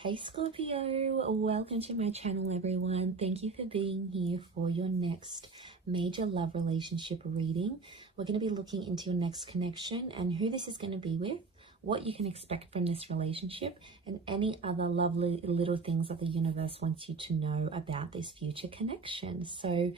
Hey Scorpio, welcome to my channel everyone. Thank you for being here for your next major love relationship reading. We're going to be looking into your next connection and who this is going to be with, what you can expect from this relationship, and any other lovely little things that the universe wants you to know about this future connection. So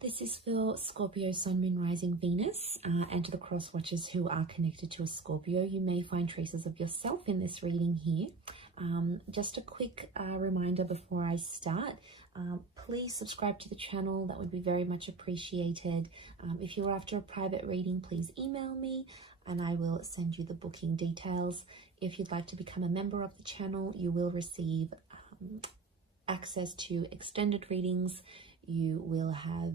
this is for Scorpio, Sun, Moon, Rising, Venus, and to the cross watchers who are connected to a Scorpio. You may find traces of yourself in this reading here. Just a quick reminder before I start, please subscribe to the channel. That would be very much appreciated. If you're after a private reading, please email me and I will send you the booking details. If you'd like to become a member of the channel, you will receive access to extended readings. You will have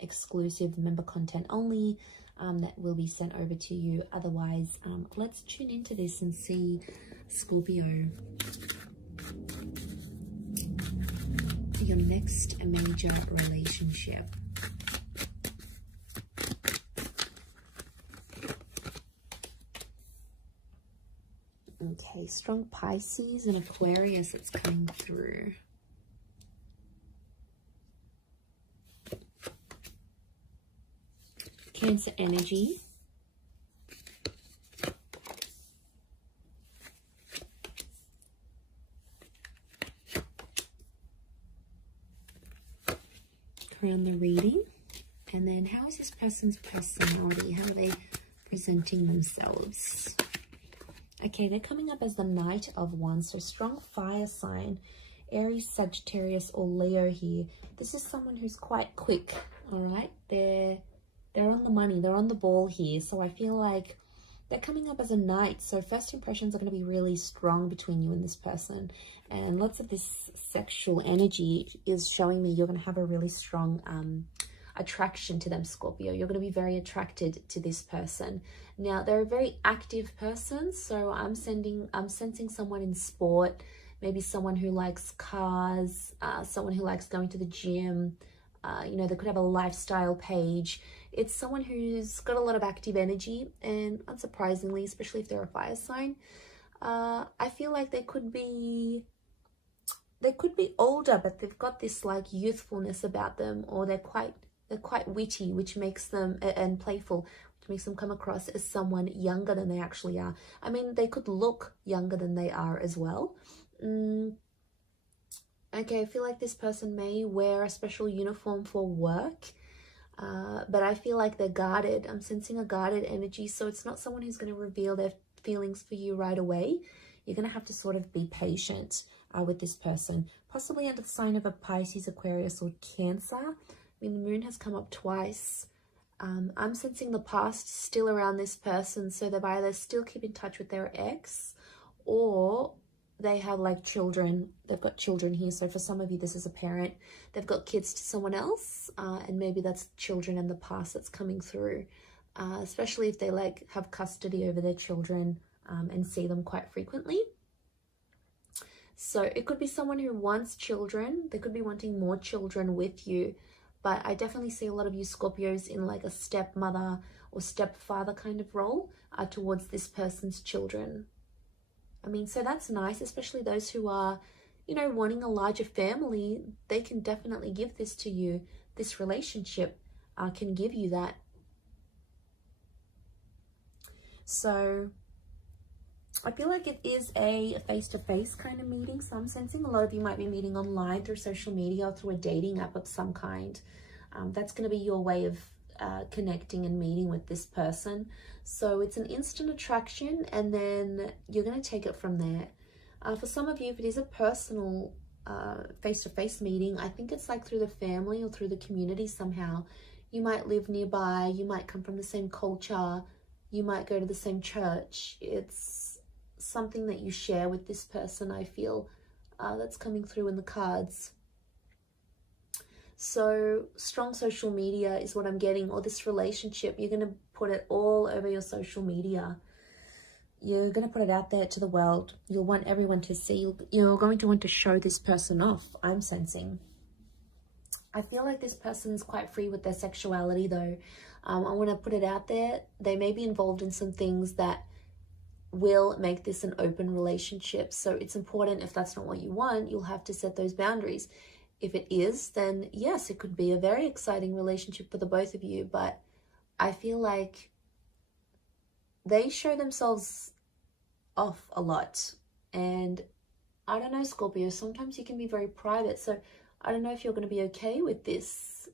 exclusive member content only that will be sent over to you. Otherwise, let's tune into this and see, Scorpio, your next major relationship. Okay, strong Pisces and Aquarius that's coming through. Cancer energy. Around the reading. And then how is this person's personality? How are they presenting themselves? Okay, they're coming up as the Knight of Wands. So strong fire sign. Aries, Sagittarius, or Leo here. This is someone who's quite quick, all right? They're on the money, they're on the ball here. So I feel like they're coming up as a knight. So first impressions are going to be really strong between you and this person. And lots of this sexual energy is showing me you're going to have a really strong attraction to them, Scorpio. You're going to be very attracted to this person. Now, they're a very active person. So I'm sensing someone in sport, maybe someone who likes cars, someone who likes going to the gym. You know, they could have a lifestyle page. It's someone who's got a lot of active energy, and unsurprisingly, especially if they're a fire sign, I feel like they could be older, but they've got this like youthfulness about them, or they're quite witty, which makes them, and playful, which makes them come across as someone younger than they actually are. I mean, they could look younger than they are as well. Okay, I feel like this person may wear a special uniform for work, but I feel like they're guarded. I'm sensing a guarded energy, so it's not someone who's going to reveal their feelings for you right away. You're going to have to sort of be patient with this person, possibly under the sign of a Pisces, Aquarius, or Cancer. I mean, the moon has come up twice. I'm sensing the past still around this person, so they've either still keep in touch with their ex, or they have like children. They've got children here. So for some of you, this is a parent. They've got kids to someone else, and maybe that's children in the past that's coming through, especially if they like have custody over their children and see them quite frequently. So it could be someone who wants children. They could be wanting more children with you, but I definitely see a lot of you Scorpios in like a stepmother or stepfather kind of role towards this person's children. I mean, so that's nice, especially those who are, you know, wanting a larger family. They can definitely give this to you. This relationship can give you that. So I feel like it is a face-to-face kind of meeting. So I'm sensing a lot of you might be meeting online through social media or through a dating app of some kind. That's going to be your way of connecting and meeting with this person. So it's an instant attraction, and then you're going to take it from there. For some of you, if it is a personal face-to-face meeting, I think it's like through the family or through the community somehow. You might live nearby, you might come from the same culture, you might go to the same church. It's something that you share with this person, I feel, that's coming through in the cards. So strong social media is what I'm getting, or this relationship, you're going to put it all over your social media. You're going to put it out there to the world. You'll want everyone to see. You're going to want to show this person off, I'm sensing. I feel like this person's quite free with their sexuality though. I want to put it out there. They may be involved in some things that will make this an open relationship. So it's important, if that's not what you want, you'll have to set those boundaries. If it is, then yes, it could be a very exciting relationship for the both of you. But I feel like they show themselves off a lot. And I don't know, Scorpio, sometimes you can be very private. So I don't know if you're going to be okay with this.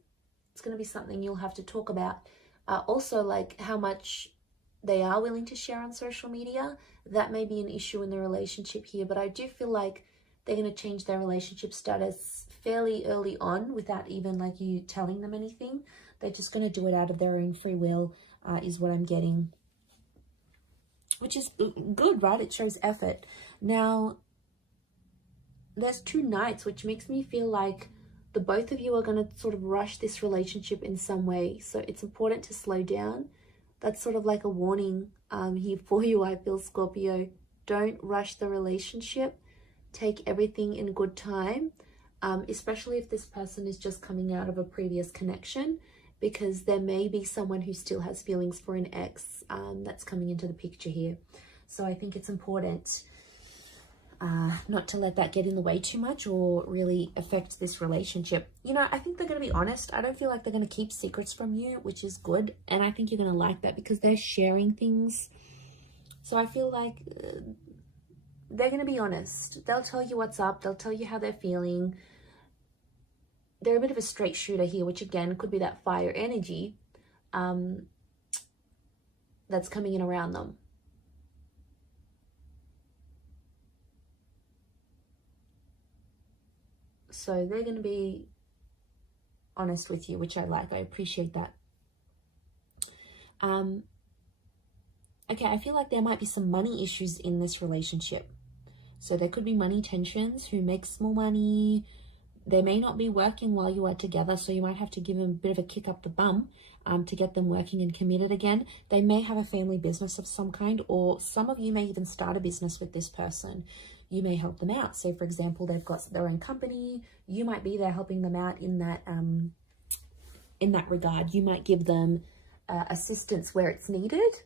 It's going to be something you'll have to talk about. Also, like how much they are willing to share on social media. That may be an issue in the relationship here. But I do feel like they're going to change their relationship status fairly early on without even like you telling them anything. They're just going to do it out of their own free will, is what I'm getting. Which is good, right? It shows effort. Now, there's 2 knights, which makes me feel like the both of you are going to sort of rush this relationship in some way. So it's important to slow down. That's sort of like a warning here for you, I feel, Scorpio. Don't rush the relationship. Take everything in good time, especially if this person is just coming out of a previous connection, because there may be someone who still has feelings for an ex that's coming into the picture here. So I think it's important not to let that get in the way too much or really affect this relationship. You know, I think they're going to be honest. I don't feel like they're going to keep secrets from you, which is good. And I think you're going to like that because they're sharing things. So I feel like they're going to be honest. They'll tell you what's up. They'll tell you how they're feeling. They're a bit of a straight shooter here, which again could be that fire energy that's coming in around them. So they're going to be honest with you, which I like. I appreciate that. Okay, I feel like there might be some money issues in this relationship. So there could be money tensions. Who makes more money? They may not be working while you are together, so you might have to give them a bit of a kick up the bum to get them working and committed again. They may have a family business of some kind, or some of you may even start a business with this person. You may help them out. So, for example, they've got their own company. You might be there helping them out in that regard. You might give them assistance where it's needed,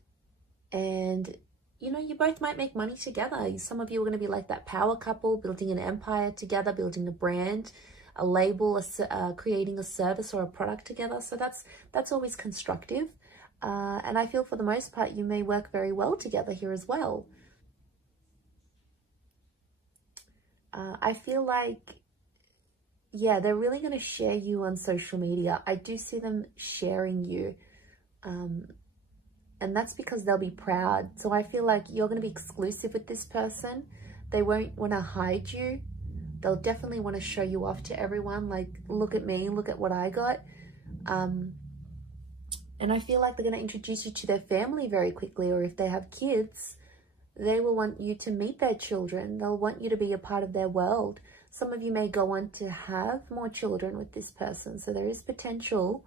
and you know, you both might make money together. Some of you are going to be like that power couple, building an empire together, building a brand, a label, creating a service or a product together. So that's always constructive. And I feel for the most part, you may work very well together here as well. I feel like, yeah, they're really going to share you on social media. I do see them sharing you. And that's because they'll be proud. So I feel like you're going to be exclusive with this person. They won't want to hide you. They'll definitely want to show you off to everyone. Like, look at me, look at what I got. And I feel like they're going to introduce you to their family very quickly. Or if they have kids, they will want you to meet their children. They'll want you to be a part of their world. Some of you may go on to have more children with this person. So there is potential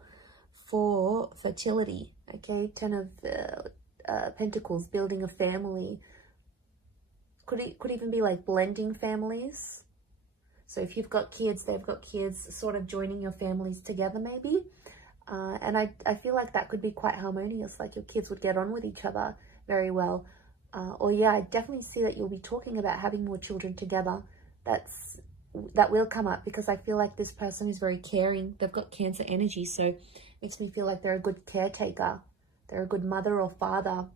for fertility. Okay, 10 of Pentacles, building a family. Could even be like blending families. So if you've got kids, they've got kids, sort of joining your families together maybe. And I feel like that could be quite harmonious, like your kids would get on with each other very well. Or yeah, I definitely see that you'll be talking about having more children together. That will come up because I feel like this person is very caring. They've got Cancer energy, so makes me feel like they're a good caretaker. They're a good mother or father.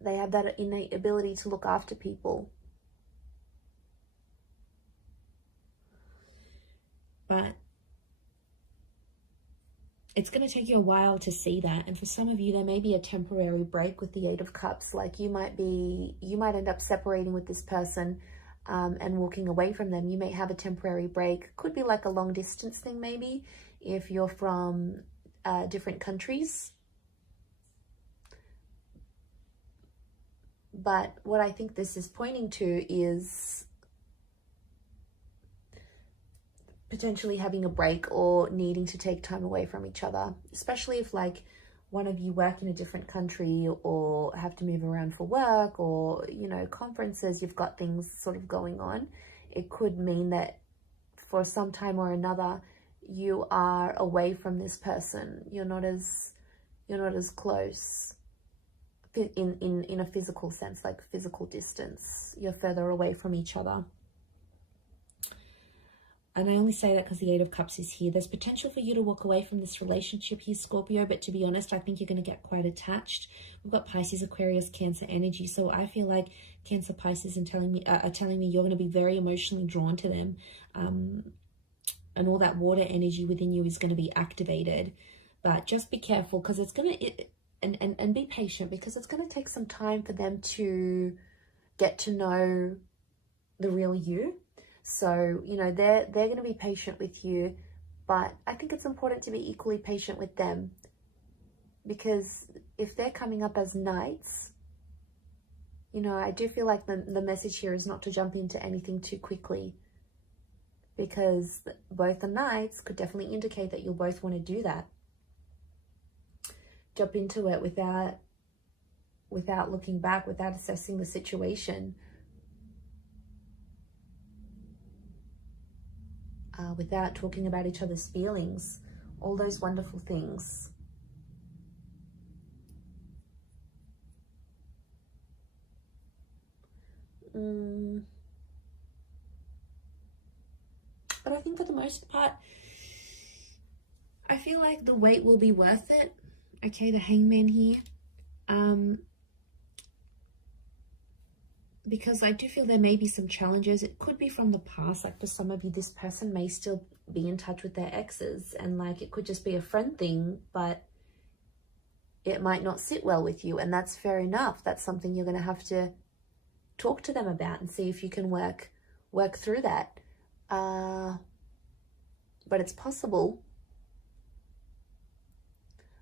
They have that innate ability to look after people. But it's going to take you a while to see that. And for some of you, there may be a temporary break with the 8 of Cups. Like you might end up separating with this person and walking away from them. You may have a temporary break. Could be like a long distance thing maybe, if you're from different countries. But what I think this is pointing to is potentially having a break or needing to take time away from each other, especially if like one of you work in a different country or have to move around for work or, you know, conferences, you've got things sort of going on. It could mean that for some time or another, you are away from this person. You're not as close in a physical sense, like physical distance. You're further away from each other. And I only say that because the Eight of Cups is here. There's potential for you to walk away from this relationship here, Scorpio, but to be honest, I think you're going to get quite attached. We've got Pisces, Aquarius, Cancer energy. So I feel like Cancer, Pisces are telling me you're going to be very emotionally drawn to them. And all that water energy within you is going to be activated. But just be careful, because it's going to... And be patient, because it's going to take some time for them to get to know the real you. So, you know, they're going to be patient with you, but I think it's important to be equally patient with them, because if they're coming up as knights, you know, I do feel like the message here is not to jump into anything too quickly, because both the knights could definitely indicate that you'll both want to do that. Jump into it without looking back, without assessing the situation. Without talking about each other's feelings, all those wonderful things. But I think for the most part, I feel like the wait will be worth it. Okay, the Hangman here. Because I do feel there may be some challenges. It could be from the past. Like for some of you, this person may still be in touch with their exes, and like it could just be a friend thing, but it might not sit well with you, and that's fair enough. That's something you're going to have to talk to them about and see if you can work through that. But it's possible.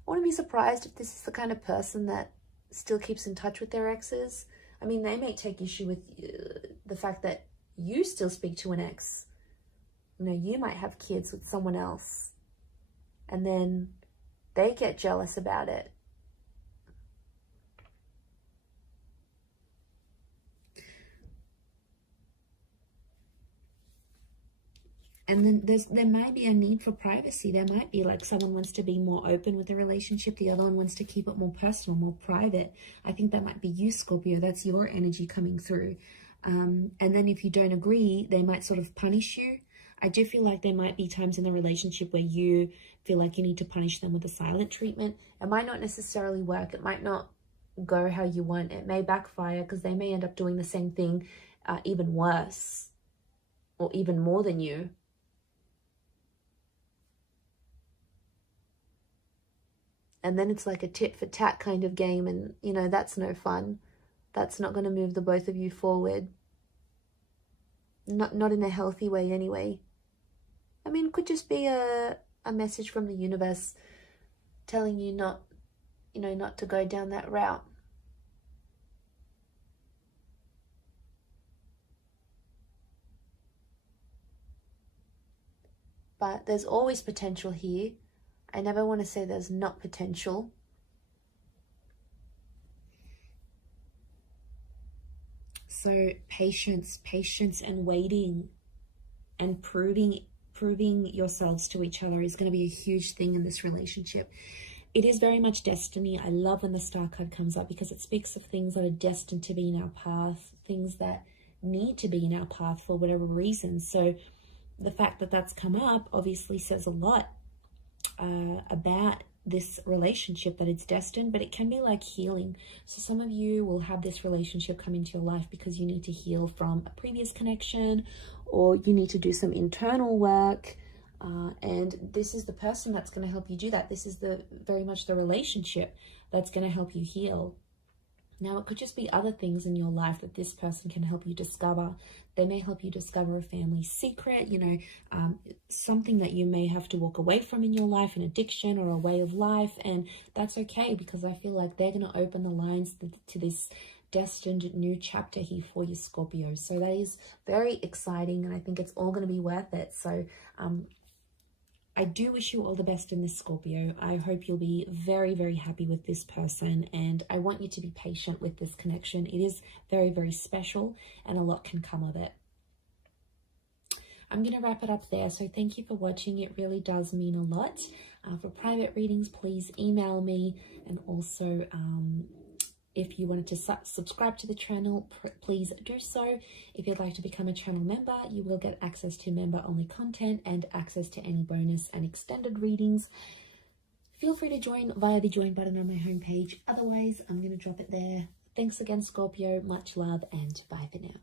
I wouldn't be surprised if this is the kind of person that still keeps in touch with their exes. I mean, they may take issue with the fact that you still speak to an ex. You know, you might have kids with someone else, and then they get jealous about it. And then there might be a need for privacy. There might be like someone wants to be more open with the relationship. The other one wants to keep it more personal, more private. I think that might be you, Scorpio. That's your energy coming through. And then if you don't agree, they might sort of punish you. I do feel like there might be times in the relationship where you feel like you need to punish them with a silent treatment. It might not necessarily work. It might not go how you want. It may backfire, because they may end up doing the same thing, even worse, or even more than you. And then it's like a tit for tat kind of game, and, you know, that's no fun. That's not going to move the both of you forward. Not in a healthy way anyway. I mean, it could just be a message from the universe telling you not to go down that route. But there's always potential here. I never want to say there's not potential. So patience and waiting and proving yourselves to each other is going to be a huge thing in this relationship. It is very much destiny. I love when the Star card comes up, because it speaks of things that are destined to be in our path, things that need to be in our path for whatever reason. So the fact that that's come up obviously says a lot about this relationship, that it's destined. But it can be like healing. So some of you will have this relationship come into your life because you need to heal from a previous connection, or you need to do some internal work, and this is the person that's going to help you do that. This is very much the relationship that's going to help you heal. Now, it could just be other things in your life that this person can help you discover. They may help you discover a family secret, something that you may have to walk away from in your life, an addiction or a way of life. And that's okay, because I feel like they're going to open the lines to this destined new chapter here for you, Scorpio. So that is very exciting, and I think it's all going to be worth it. So I do wish you all the best in this, Scorpio. I hope you'll be very, very happy with this person, and I want you to be patient with this connection. It is very, very special, and a lot can come of it. I'm going to wrap it up there. So thank you for watching. It really does mean a lot. For private readings, please email me, and also If you wanted to subscribe to the channel, please do so. If you'd like to become a channel member, you will get access to member-only content and access to any bonus and extended readings. Feel free to join via the join button on my homepage. Otherwise, I'm going to drop it there. Thanks again, Scorpio. Much love and bye for now.